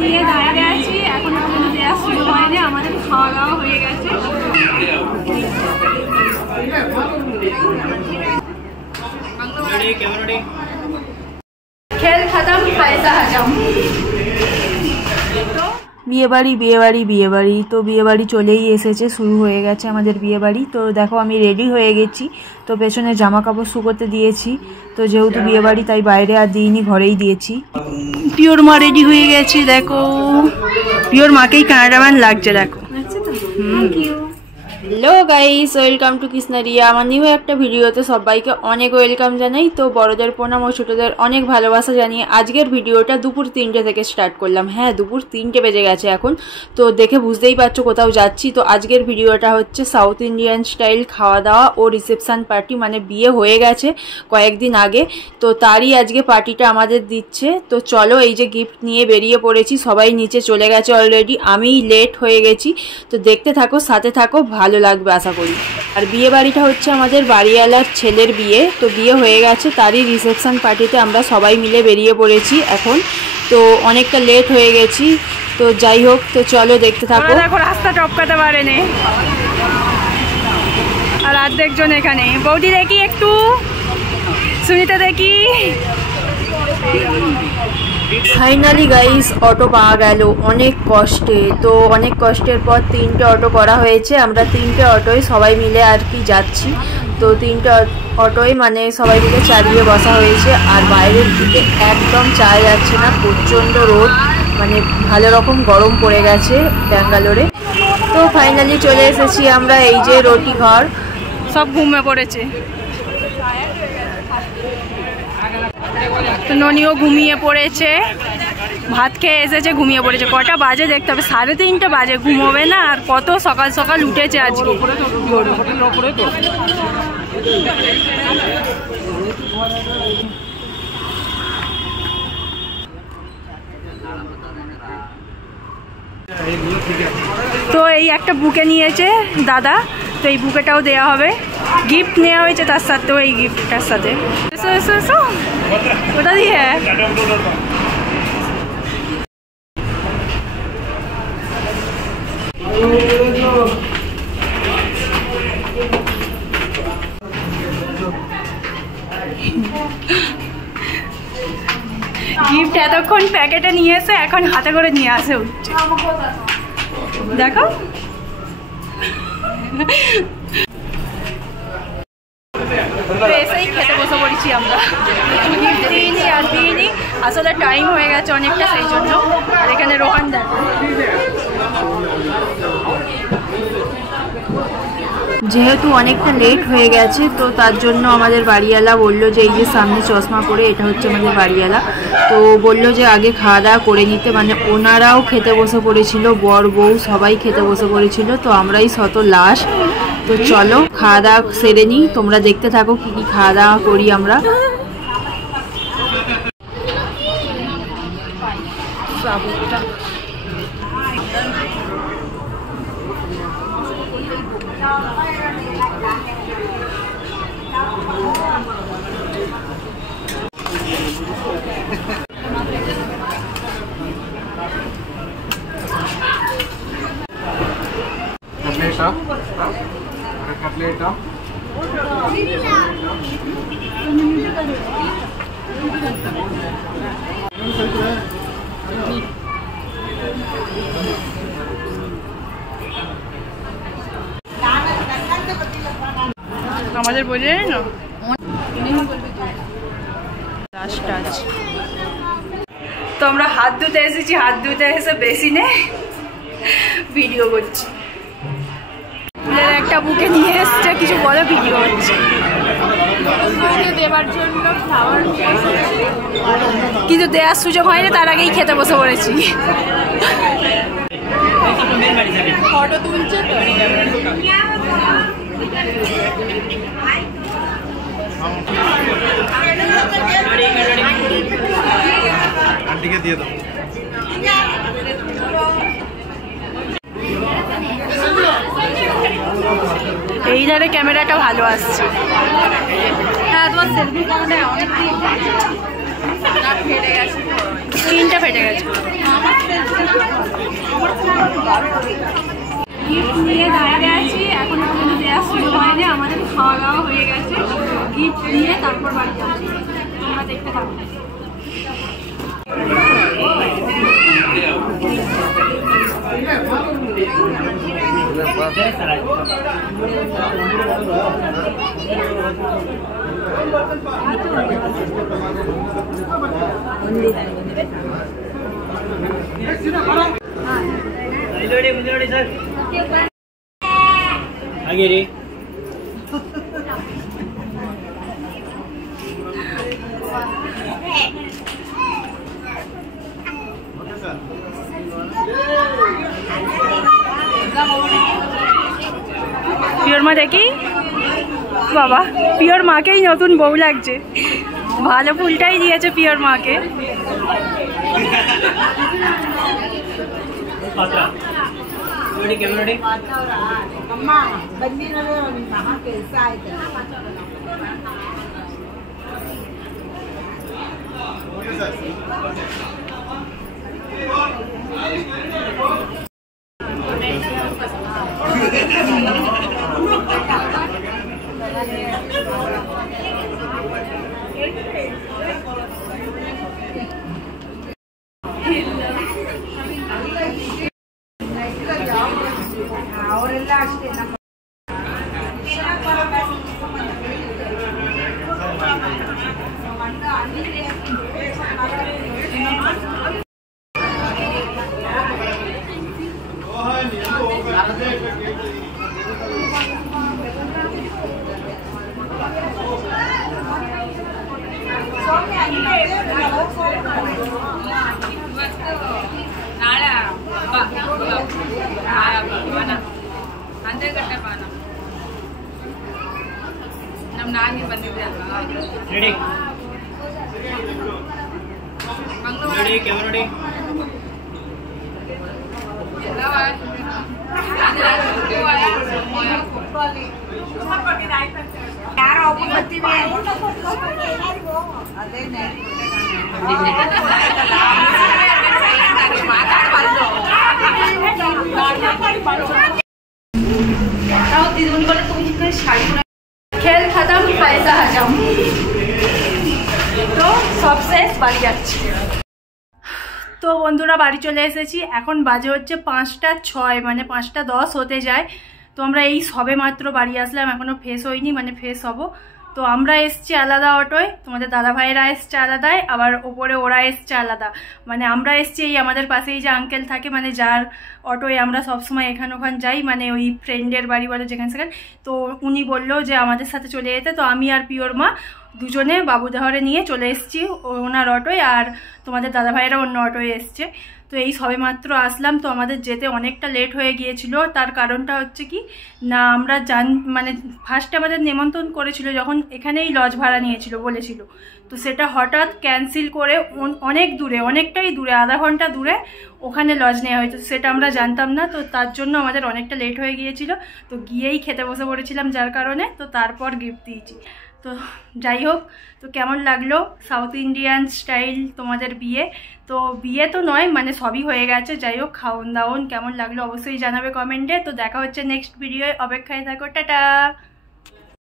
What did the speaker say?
নিয়ে দাঁড়িয়ে আছি, এখন দেওয়া শুরু হয়নি, আমাদের খাওয়া দাওয়া হয়ে গেছে। খেল খতম, পয়সা হাজাম। বিয়েবাড়ি বিয়েবাড়ি বিয়েবাড়ি, তো বিয়েবাড়ি চলেই এসেছে, শুরু হয়ে গেছে আমাদের বিয়েবাড়ি। তো দেখো আমি রেডি হয়ে গেছি, তো পেছনে জামা কাপড় শুকোতে দিয়েছি। তো যেহেতু বিয়েবাড়ি তাই বাইরে আর দিইনি, ঘরেই দিয়েছি। পিওর মা রেডি হয়ে গেছি, দেখো পিওর মাকেই ক্যামেরাম্যান লাগছে, দেখো। Hello guys, welcome to Krishnariya. আমার নিউ একটা ভিডিওতে সবাইকে অনেক ওয়েলকাম জানাই। তো বড়দের প্রণাম ও ছোটদের অনেক ভালোবাসা জানিয়ে আজকের ভিডিওটা দুপুর 3টে থেকে স্টার্ট করলাম। হ্যাঁ, দুপুর 3টে বেজে গেছে এখন, তো দেখে বুঝতেই পারছো কোথাও যাচ্ছি। তো আজকের ভিডিওটা হচ্ছে সাউথ ইন্ডিয়ান স্টাইল খাওয়া দাওয়া ও রিসেপশন পার্টি, মানে বিয়ে হয়ে গেছে কয়েকদিন আগে, তো তারই আজকে পার্টিটা আমাদের দিচ্ছে। তো চলো, এই যে গিফট নিয়ে বেরিয়ে পড়েছি, সবাই নিচে চলে গেছে অলরেডি, আমি লেট হয়ে গেছি। তো দেখতে থাকো, সাথে থাকো, ভালো লাগবে আশা করি। আর বিয়ে বাড়িটা হচ্ছে আমাদের বাড়িওয়ালার ছেলের বিয়ে, তো বিয়ে হয়ে গেছে, তারই রিসেপশন পার্টিতে আমরা সবাই মিলে বেরিয়ে পড়েছি এখন। তো অনেকটা লেট হয়ে গেছি, তো যাই হোক, তো চলো দেখতে থাকো। দেখো রাস্তা টপকাতে পারেনি, আর অর্ধেকজন এখানে। বৌদি দেখি একটু, সুনিতা দেখি। ফাইনালি গাইস অটো পাওয়া গেল অনেক কষ্টে। তো অনেক কষ্টের পর 3টে অটো করা হয়েছে, আমরা 3টে অটোয় সবাই মিলে আর কি যাচ্ছি। তো 3টে অটোয় মানে সবাই মিলে চালিয়ে বসা হয়েছে। আর বাইরের দিকে একদম চাওয়া যাচ্ছে না, প্রচণ্ড রোদ, মানে ভালো রকম গরম পড়ে গেছে ব্যাঙ্গালোরে। তো ফাইনালি চলে এসেছি আমরা, এই যে রুটি ঘর। সব ঘুমিয়ে পড়েছে, তো ননিও ঘুমিয়ে পড়েছে, ভাত খেয়ে এসেছে, ঘুমিয়ে পড়েছে। কটা বাজে দেখতে হবে, 3:30 বাজে, ঘুমোবে না। আর কত সকাল সকাল উঠেছে আজকে। তো এই একটা বুকে নিয়েছে দাদা, তো এই বুকেটাও দেওয়া হবে, গিফট নেওয়া হয়েছে তার সাথেও, এই গিফটটার সাথে। এসো এসো এসো, ওটা দিয়ে গিফট এতক্ষণ প্যাকেটে নিয়ে এসে এখন হাতে করে নিয়ে আসে উঠছে, দেখো। এসেই খেতে বসে পড়েছি আমরা, গিফট দিইনি আর দিইনি, আসলে টাইম হয়ে গেছে অনেকটা, সেই জন্য। আর এখানে রোহান দেখো, যেহেতু অনেকটা লেট হয়ে গেছে, তো তার জন্য আমাদের বাড়িওয়ালা বললো যে এই যে সামনে চশমা পরে, এটা হচ্ছে আমাদের বাড়িওয়ালা। তো বললো যে আগে খাওয়া দাওয়া করে নিতে, মানে ওনারাও খেতে বসে পড়েছিল, বর বউ সবাই খেতে বসে পড়েছিল, তো আমরাই শত লাস্ট। তো চলো খাওয়া দাওয়া সেরে নিই, তোমরা দেখতে থাকো কি কি খাওয়া দাওয়া করি আমরা। আমাদের বোঝে না, তো আমরা হাত ধুতে এসেছি, হাত ধুতে এসে বেসিনে ভিডিও করছি। একটা বুকে নিয়ে এসছে, কিছু বলে ভিডিও হচ্ছে, দেওয়ার জন্য খাবার, কিন্তু দেওয়ার সুযোগ হয়নি, তার আগেই খেতে বসে পড়েছি। ফটো তুলছে আন্টিকে দিয়ে দাও। এই ধারে ক্যামেরাটা ভালো আসছে। হ্যাঁ, তোমার সেলফি ক্যামেরা অনেকদিন ফেটে গেছে, স্ক্রিনটা ফেটে গেছে। গিফট নিয়ে দাঁড়িয়ে আছি, এখন পর্যন্ত দেওয়া শুরু হয়নি। আমাদের খাওয়া দাওয়া হয়ে গেছে, গিফট নিয়ে তারপর বাড়ি যাচ্ছি। তোমরা দেখতে থাকো। आगे रे পিওর মা দেখি, বাবা পিওর মাকেই নতুন বউ লাগছে। ভালো ফুলটাই দিয়েছে পিওর মাকে। रेडी रेडी कैमरा रेडी यार अगरबत्ती में अदे नहीं খেল খতম, পয়সা হাজাম। তো সব শেষ, বাড়ি যাচ্ছি। তো বন্ধুরা বাড়ি চলে এসেছি। এখন বাজে হচ্ছে 5টা 6, মানে 5টা 10 হতে যায়। তো আমরা এই সবে মাত্র বাড়ি আসলাম, এখনও ফ্রেশ হইনি, মানে ফ্রেশ হব। তো আমরা এসছি আলাদা অটোয়, তোমাদের দাদা ভাইয়েরা এসছে আলাদায়, আবার ওপরে ওরা এসছে আলাদা। মানে আমরা এসছি এই আমাদের পাশেই যে আঙ্কেল থাকে, মানে যার অটোয় আমরা সবসময় এখান ওখান যাই, মানে ওই ফ্রেন্ডের বাড়ি বলে যেখানে সেখানে। তো উনি বললো যে আমাদের সাথে চলে যেতে। তো আমি আর পিওর মা দুজনে বাবুদেহরে নিয়ে চলে এসেছি ওনার অটোয়, আর তোমাদের দাদা ভাইয়েরা অন্য অটোয় এসছে। তো এই সবে মাত্র আসলাম। তো আমাদের যেতে অনেকটা লেট হয়ে গিয়েছিল। তার কারণটা হচ্ছে কি না, আমরা মানে ফার্স্টে আমাদের নেমন্তন্ন করেছিল যখন এখানেই লজ ভাড়া নিয়েছিল বলেছিল। তো সেটা হঠাৎ ক্যান্সেল করে অনেক দূরে, অনেকটাই দূরে, আধা ঘন্টা দূরে ওখানে লজ নেওয়া হয়েছে। সেটা আমরা জানতাম না। তো তার জন্য আমাদের অনেকটা লেট হয়ে গিয়েছিল। তো গিয়েই খেতে বসে পড়েছিলাম যার কারণে। তো তারপর গিফট দিয়েছি। তো যাই হোক, তো কেমন লাগলো সাউথ ইন্ডিয়ান স্টাইল তোমাদের বিয়ে? তো বিয়ে তো নয়, মানে সবই হয়ে গেছে। যাই হোক, খাওন দাওন কেমন লাগলো অবশ্যই জানাবে কমেন্টে। তো দেখা হচ্ছে নেক্সট ভিডিওয়, অপেক্ষায় থাকো। টাটা।